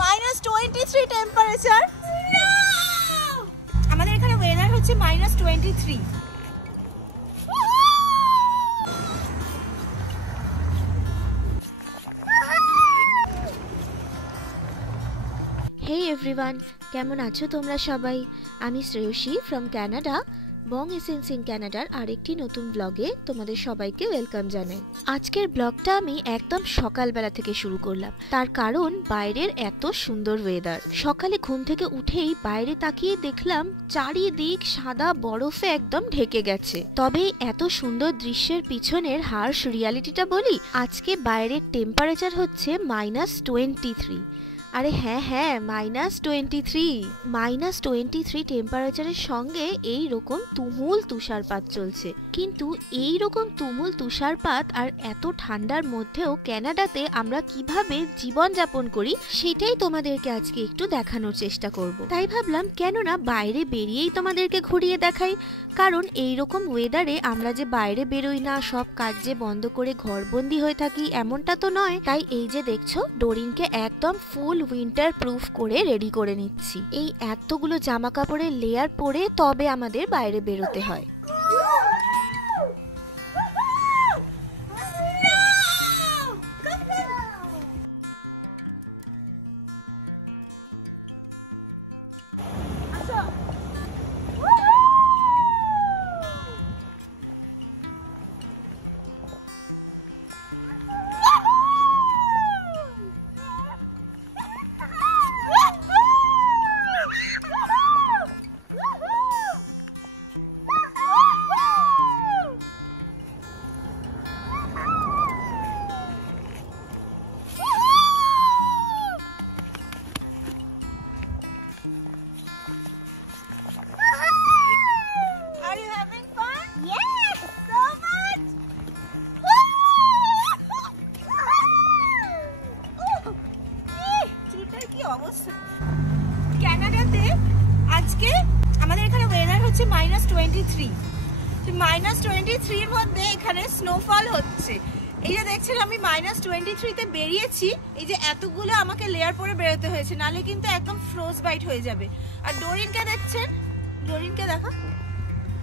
-23 temperature. আমাদের এখানে weather হচ্ছে -23। Hey everyone, কেমন আছো তোমরা সবাই? আমি Shreyasi from Canada, Bong Essence in কানাডার আরেকটি নতুন ব্লগে তোমাদের সবাইকে ওয়েলকাম জানাই। আজকের ব্লগটা আমি একদম সকালবেলা থেকে শুরু করলাম, তার কারণ বাইরের এত সুন্দর ওয়েদার। সকালে ঘুম থেকে উঠেই বাইরে তাকিয়ে দেখলাম চারিদিক সাদা বরফে একদম ঢেকে গেছে। তবে এত সুন্দর দৃশ্যের পিছনের হার্শ রিয়ালিটিটা বলি। আজকে বাইরের টেম্পারেচার হচ্ছে -23। আরে হ্যাঁ -23 টেম্পারেচারের সঙ্গে এই রকম তুমুল তুষারপাত চলছে। কিন্তু এই রকম তুমুল তুষারপাত আর এত ঠান্ডার মধ্যেও কানাডাতে আমরা কিভাবে জীবন যাপন করি সেটাই তোমাদেরকে আজকে একটু দেখানোর চেষ্টা করব। তাই ভাবলাম কেন না বাইরে বেরিয়েই তোমাদেরকে ঘুরিয়ে দেখাই। কারণ এই রকম ওয়েদারে আমরা যে বাইরে বেরোই না, সব কাজ যে বন্ধ করে ঘরবন্দি হয়ে থাকি এমনটা তো নয়। তাই এই যে দেখছো ডোরিনকে একদম ফুল উইন্টার প্রুফ করে রেডি করে নিচ্ছি। এই এতগুলো জামা কাপড়ের লেয়ার পরে তবে আমাদের বাইরে বেরোতে হয়। কানাডাতে আজকে আমাদের এখানে ওয়েদার হচ্ছে -23। -23 এর মধ্যে এখানে স্নোফল হচ্ছে। এই যে দেখছেন আমি -23 বেরিয়েছি, এই যে এতগুলো আমাকে লেয়ার পরে বেরোতে হয়েছে, নালে কিন্তু একদম ফ্রোজ বাইট হয়ে যাবে। আর ডোরিনকে দেখছেন, ডোরিনকে দেখো,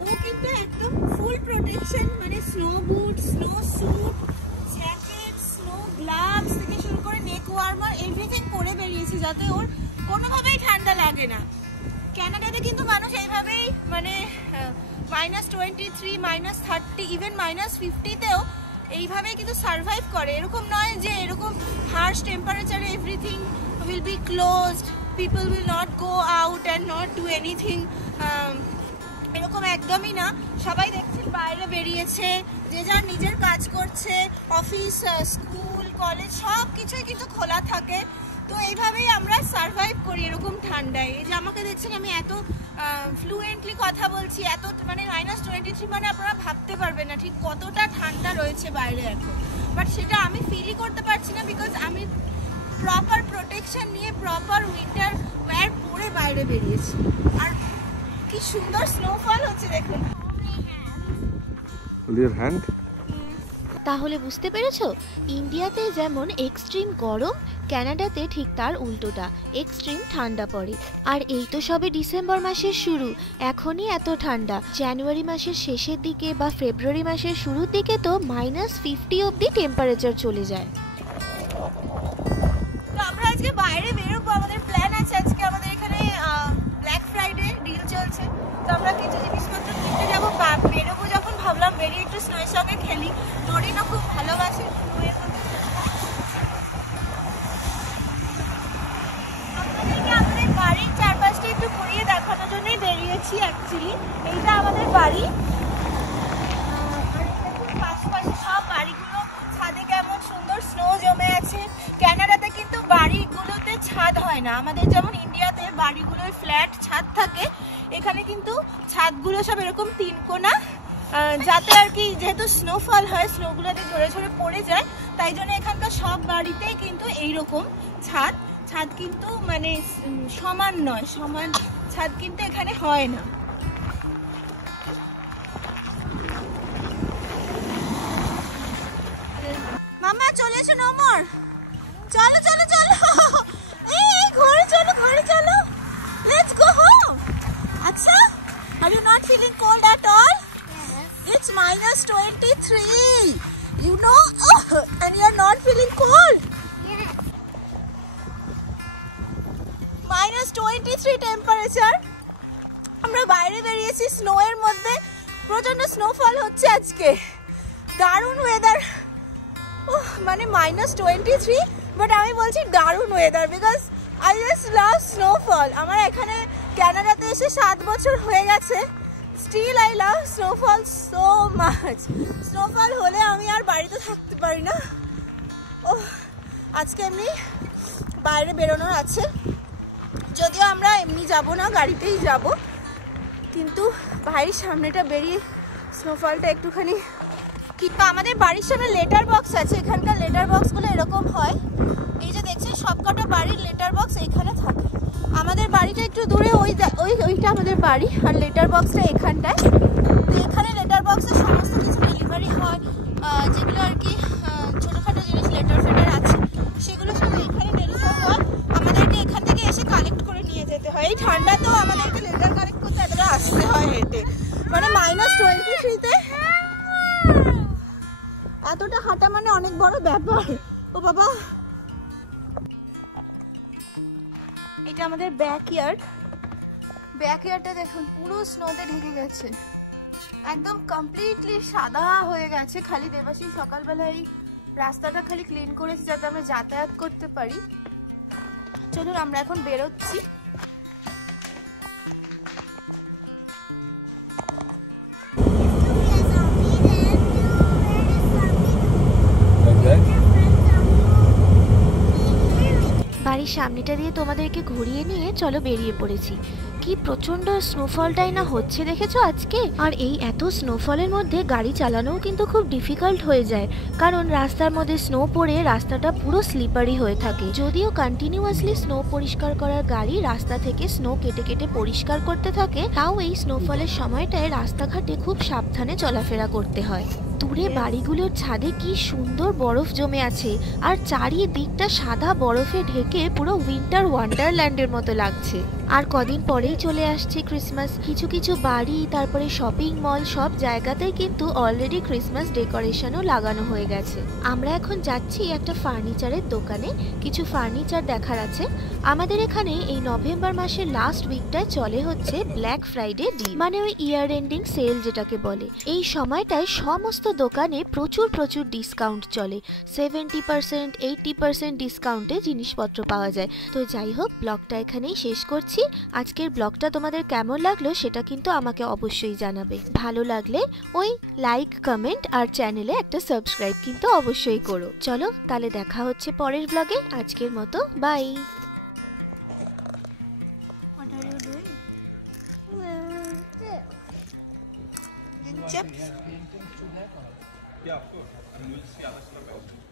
ও কিন্তু একদম ফুল প্রোটেকশন, মানে snow boot, snow suit, jacket, snow gloves থেকে শুরু করে নেক ওয়ার্মার এভরিথিং পরে বেরিয়েছে যাতে ওর কোনোভাবেই ঠান্ডা লাগে না। কানাডাতে কিন্তু মানুষ এইভাবেই মানে -23, -30, ইভেন -50তেও এইভাবেই কিন্তু সার্ভাইভ করে। এরকম নয় যে এরকম হার্শ টেম্পারেচারে everything will be closed, people will not go out and not do anything, এরকম একদমই না। সবাই দেখছেন বাইরে বেরিয়েছে, যে যার নিজের কাজ করছে, অফিস, স্কুল, কলেজ সব কিছুই কিন্তু খোলা থাকে। তো এইভাবেই আমরা সার্ভাইভ করি এরকম ঠান্ডায়। এই যে আমাকে দেখছেন আমি এত ফ্লুয়েন্টলি কথা বলছি, এত মানে -23 মানে আপনারা ভাবতে পারবেন না ঠিক কতটা ঠান্ডা রয়েছে বাইরে এখন। বাট সেটা আমি ফিলই করতে পারছি না, বিকজ আমি প্রপার প্রোটেকশন নিয়ে প্রপার উইন্টার ওয়্যার পরে বাইরে বেরিয়েছি। আর কি সুন্দর স্নোফল হচ্ছে দেখুন। তাহলে বুঝতে পেরেছো, ইন্ডিয়াতে যেমন এক্সট্রিম গরম, কানাডাতে ঠিক তার উল্টোটা, এক্সট্রিম ঠান্ডা পড়ে। আর এই তো সবে ডিসেম্বর মাসের শুরু, এখনই এত ঠান্ডা। জানুয়ারি মাসের শেষের দিকে বা ফেব্রুয়ারি মাসের শুরুর দিকে তো -50 অবধি টেম্পারেচার চলে যায়। তো আমরা আজকে বাইরে বেরোবো, আমাদের প্ল্যান আছে। আজকে আমাদের এখানে ব্ল্যাক ফ্রাইডে ডিল চলছে, তো আমরা কিছু জিনিসপত্র কিনতে যাবো। বেরোবো যখন ভাবলাম বেরিয়ে একটু স্নোয়ের সঙ্গে খেলি। ডোরিনও খুব ভালোবাসে স্নোয়ের মধ্যে। আপনাদেরকে আমাদের বাড়ির চারপাশটা একটু ঘুরিয়ে দেখানোর জন্যই বেরিয়েছি অ্যাকচুয়ালি। এইটা আমাদের বাড়ি, পাশাপাশি সব বাড়িগুলো ছাদে কেমন সুন্দর স্নো জমে আছে। কানাডাতে কিন্তু বাড়িগুলোতে ছাদ হয় না, আমাদের যেমন ইন্ডিয়াতে বাড়িগুলোর ফ্ল্যাট ছাদ থাকে, এখানে কিন্তু ছাদগুলো সব এরকম তিনকোনা, যাতে আর কি যেহেতু স্নোফল হয়, স্নোগুলোতে ঝরে ঝরে পড়ে যায়, তাই জন্য এখানকার সব বাড়িতেই কিন্তু এইরকম ছাদ। ছাদ কিন্তু মানে সমান নয়, সমান ছাদ কিন্তু এখানে হয় না। মামা চলে এসো, নোমর, চলো চলো চলো, এই -23 টেম্পারেচার। আমরা বাইরে বেরিয়েছি স্নো এর মধ্যে, প্রচন্ড স্নোফল হচ্ছে আজকে, দারুণ ওয়েদার। মানে -23, বাট আমি বলছি দারুণ weather, because I just love snowfall. আমার এখানে কানাডাতে এসে 7 বছর হয়ে গেছে, still I love snowfall so much. Snowfall হলে আমি আর বাড়িতে থাকতে পারি না। আজকে এমনি বাইরে বেরোনোর আছে, যদিও আমরা এমনি যাব না, গাড়িতেই যাব, কিন্তু বাড়ির সামনেটা বেরিয়ে স্নোফলটা একটুখানি। কিন্তু আমাদের বাড়ির সামনে লেটার বক্স আছে, এখানকার লেটার বক্সগুলো এরকম হয়, এই যে দেখছেন সবকটা বাড়ির লেটার বক্স এখানে থাকে। আমাদের বাড়িটা একটু দূরে, ওইটা আমাদের বাড়ি, আর লেটার বক্সটা এখানটায়। তো এখানে লেটার বক্সে সমস্ত কিছু ডেলিভারি হয়, যেগুলো আর কি ছোটোখাটো জিনিস লেটার ফেটার আছে সেগুলো শুধু এখানে ডেলিভারি হয়, আমাদেরকে এখান থেকে এসে কালেক্ট করে নিয়ে যেতে হয়। এই ঠান্ডাতেও আমাদেরকে লেটার কালেক্ট করতে এতটা আসতে হয় হেঁটে, মানে -23-তে এতটা হাঁটা মানে অনেক বড় ব্যাপার। ও বাবা, এটা আমাদের ব্যাকইয়ার্ডটা দেখুন পুরো স্নোতে ঢেকে গেছে, একদম কমপ্লিটলি সাদা হয়ে গেছে। খালি দেবাশী সকালবেলা এই রাস্তাটা খালি ক্লিন করেছে যাতে আমরা যাতায়াত করতে পারি। চলুন আমরা এখন বেরোচ্ছি। বাড়ির সামনেটা দিয়ে তোমাদেরকে ঘুরিয়ে নিয়ে চলো বেরিয়ে পড়েছি। কি প্রচন্ড স্নোফলটাই না হচ্ছে দেখেছো আজকে। আর এই এত স্নোফলের মধ্যে গাড়ি চালানোও কিন্তু খুব ডিফিকাল্ট হয়ে যায়, কারণ রাস্তার মধ্যে স্নো পড়ে রাস্তাটা পুরো স্লিপারি হয়ে থাকে। যদিও কন্টিনিউয়াসলি স্নো পরিষ্কার করার গাড়ি রাস্তা থেকে স্নো কেটে কেটে পরিষ্কার করতে থাকে, তাও এই স্নোফলের সময়টায় রাস্তাঘাটে খুব সাবধানে চলাফেরা করতে হয়। দূরে বাড়িগুলোর ছাদে কি সুন্দর বরফ জমে আছে, আর চারিদিকটা সাদা বরফে ঢেকে পুরো উইন্টার ওয়ান্ডারল্যান্ডের মতো লাগছে। আর কদিন পরেই চলে আসছে ক্রিসমাস। কিছু কিছু বাড়ি, তারপরে শপিং মল, সব জায়গাতেই কিন্তু অলরেডি ক্রিসমাস ডেকোরেশনও লাগানো হয়ে গেছে। আমরা এখন যাচ্ছি একটা ফার্নিচারের দোকানে, কিছু ফার্নিচার দেখার আছে। আমাদের এখানে এই নভেম্বর মাসের লাস্ট উইকটায় চলে হচ্ছে ব্ল্যাক ফ্রাইডে ডিল, মানে ওই ইয়ার এন্ডিং সেল যেটাকে বলে। এই সময়টায় সমস্ত দোকানে প্রচুর ডিসকাউন্ট চলে, 70%, 80% ডিসকাউন্টে জিনিসপত্র পাওয়া যায়। তো যাই হোক, ব্লগটা এখানেই শেষ করছি। আজকের ব্লগটা তোমাদের কেমন লাগলো সেটা কিন্তু আমাকে অবশ্যই জানাবে। ভালো লাগলে ওই লাইক, কমেন্ট আর চ্যানেলে একটা সাবস্ক্রাইব কিন্তু অবশ্যই করো। চলো তাহলে দেখা হচ্ছে পরের ব্লগে। আজকের মতো by. What are you doing? Chips? Yeah, of course. And we'll see how this looks.